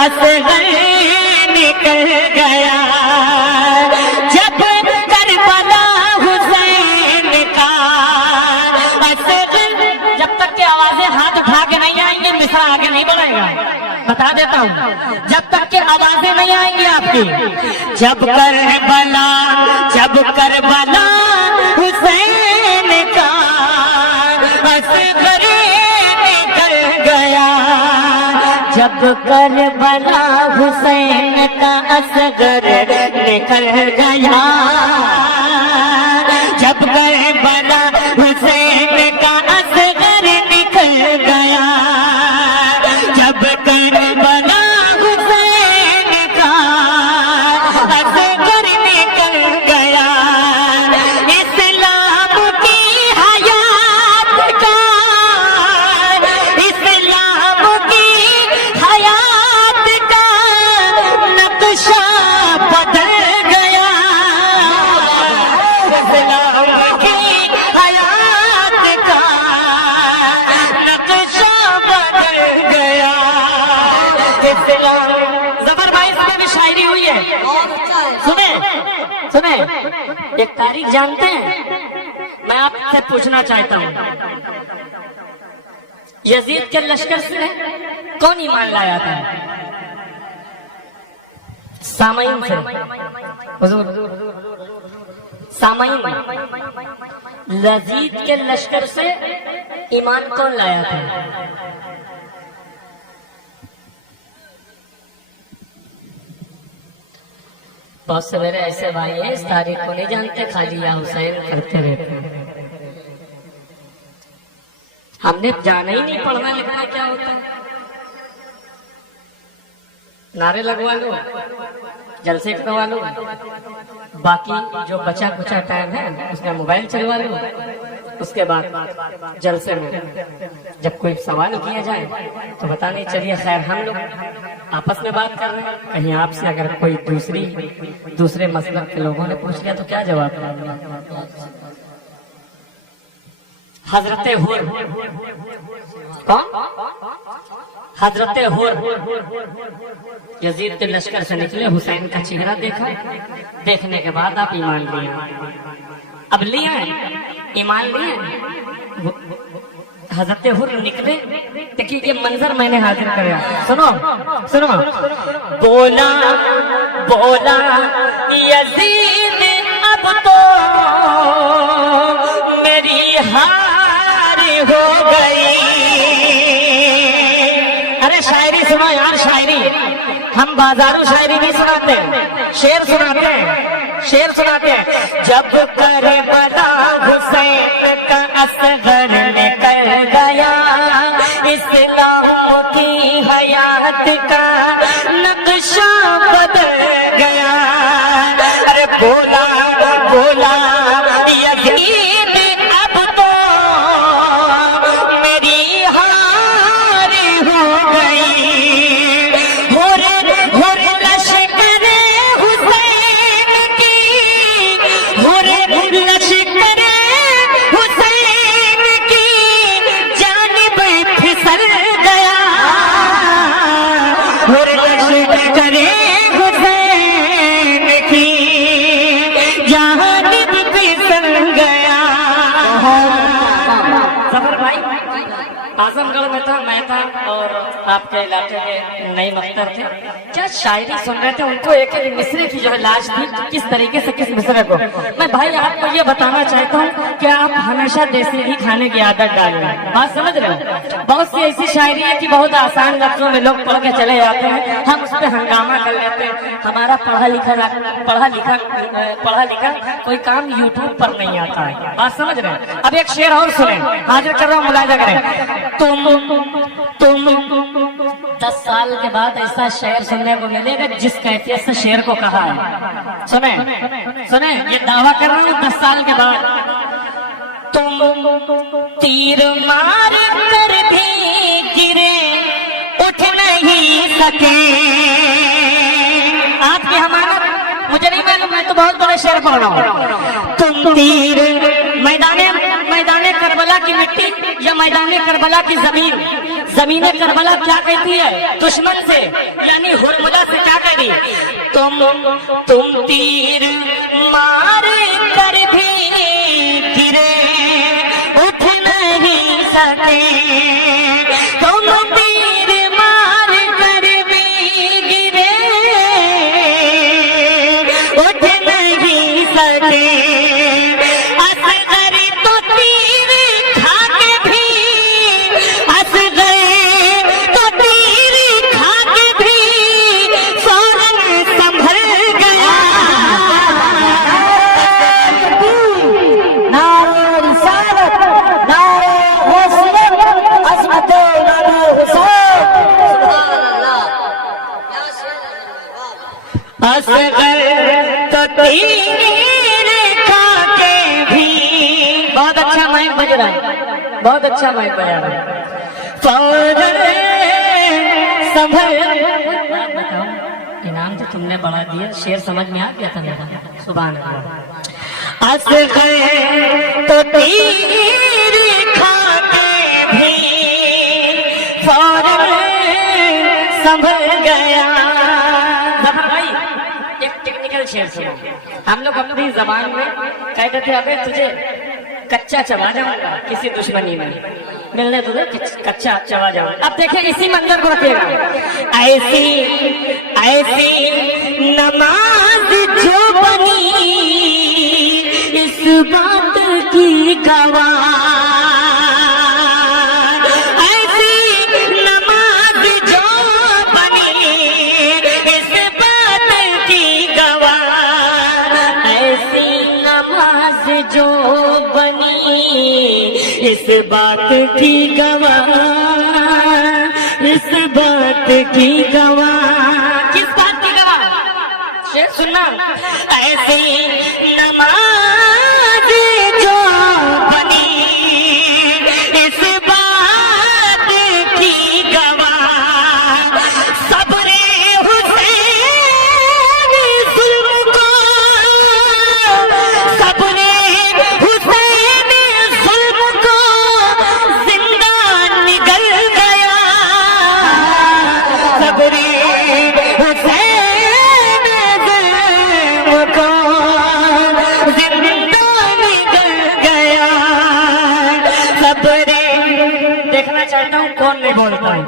असगर निकल गया। जब करबला हुसैन का असगर, जब तक के आवाजें हाथ उठा के नहीं आएंगे मिसरा आगे नहीं बढ़ेगा, बता देता हूँ। जब तक के आवाजें नहीं आएंगी आपकी, जब करबला हुसैन का असगर निकल गया। जब करबला हुसैन का असगर निकल गया। जब करबला हुसैन का असगर निकल गया। जब करबला हुसैन का असगर निकल गया। इस्लाम की हयात का, इस्लाम की हयात का नक्शा बदल गया। इस्लाम की हयात का नक्शा बदल गया। इस्लाम, जफर भाई इसमें भी शायरी हुई है, सुने सुने। एक तारीख जानते हैं, मैं आपसे पूछना चाहता हूँ, यजीद के लश्कर से कौन ईमान लाया था? सामईन से, सामईन, यजीद के लश्कर से ईमान कौन लाया था? बहुत से मेरे ऐसे भाई हैं इस तारीख को नहीं जानते, खाली या हुसैन करते रहते हैं। हमने जाना ही नहीं पढ़ना लिखना क्या होता है। नारे लगवा लो, जलसे करवा लो, बाकी जो बचा कुचा टाइम है उसमें मोबाइल चलवा लो। उसके बाद जलसे में जब कोई सवाल किया जाए तो बता नहीं, चलिए खैर हम लोग आपस में बात कर रहे हैं, कहीं आपसे अगर कोई दूसरे मसलब के लोगों ने पूछ लिया तो क्या जवाब देंगे? हजरते हुर, कौन? हजरते हुर यजीद के लश्कर से निकले, हुसैन का चेहरा देखा, देखने के बाद आप ईमान लिए। अब लिए ईमान लिए, हजरत हुर निकले, देखिए ये मंजर मैंने हाजिर कराया। सुनो सुनो, बोला बोला यजीद अब तो मेरी हार हो गई। अरे शायरी सुनो यार, शायरी हम बाजारू शायरी नहीं सुनाते, शेर सुनाते हैं, शेर सुनाते हैं। जब करबला हुसैन का असगर निकल गया, इस्लाम की हयात का नक्शा बदल गया। अरे बोला बोला यजीद अब तो मेरी हार हो गई। आजमगढ़ में था, मैं था और आपके इलाके के नई मख्तर थे, क्या शायरी सुन रहे थे। उनको एक एक मिसरे की जो है लाज थी, किस तरीके से किस मिसरे को। मैं भाई आपको ये बताना चाहता हूँ कि आप हमेशा देसी घी खाने की आदत डालें, बात समझ रहे हो। बहुत सी ऐसी शायरी है कि बहुत आसान लफ्जों में लोग पढ़ के चले जाते हैं, हम उस पर हंगामा कर लेते हैं। हमारा पढ़ा लिखा कोई काम यूट्यूब पर नहीं आता है, बात समझ रहे हैं। अब एक शेर और सुने, हाजिर कर रहा हूँ, मुलाजा करें। तुम 10 साल के बाद ऐसा शेर सुनने को मिलेगा जिस कैफियत से शेर को कहा है। सुने सुने, ये दावा कर रहा हूँ 10 साल के बाद। तुम तीर मार कर भी गिरे उठ नहीं सके। आपकी हमारा मुझे नहीं मालूम, मैं तो बहुत बड़े शेर पढ़ रहा हूँ। तुम तीर मैदान मैदान करबला की मिट्टी या मैदान करबला की जमीन? जमीन करबला क्या कहती है दुश्मन से, यानी हुरमुला से क्या कह रही? तुम तीर मार कर भी गिरे उठ नहीं सके, तुम तीर मार कर भी गिरे उठ नहीं सके, असगर तो तीर खा के भी, असगर तो तीर खा के भी फौरन संभल गया। नारे रिसालत, नारे हैसियत, अज़मत नारे हुसैन। असगर तो तीर खा के भी, बहुत अच्छा माइक बज रहा है, बहुत अच्छा माइक बजा रहा है, फौरन संभल। बताओ, इनाम तो तुमने बढ़ा दिया, शेर समझ में आ गया था मेरा, सुभान अल्लाह। असगर तो तीर खा के भी फौरन संभल गया। भाई एक टेक्निकल शेर सुनो, हम लोग अपनी जबान में कहते थे अबे तुझे कच्चा चबा जाऊंगा किसी दुश्मनी में, मिलने तुझे कच्चा चबा जाऊंगा। अब देखिए इसी मंजर को रखिएगा, ऐसी ऐसी नमाज जो बनी इस बात की गवाह, ऐसी नमाज जो बनी इस बात की गवाह, ऐसी नमाज जो बनी इस बात की गवाह, इस बात की गवाह। किस बात की गवाह? शेर सुनना, ऐसी नमाज जो बनी इस बात की गवाह, सब्रे हुसैन जुल्म को, सब्रे हुसैन जुल्म को जिंदा निगल गया, सब्रे हुसैन जुल्म को जिंदा निगल गया, सब्रे। देखना चाहता हूँ कौन नहीं बोलता है,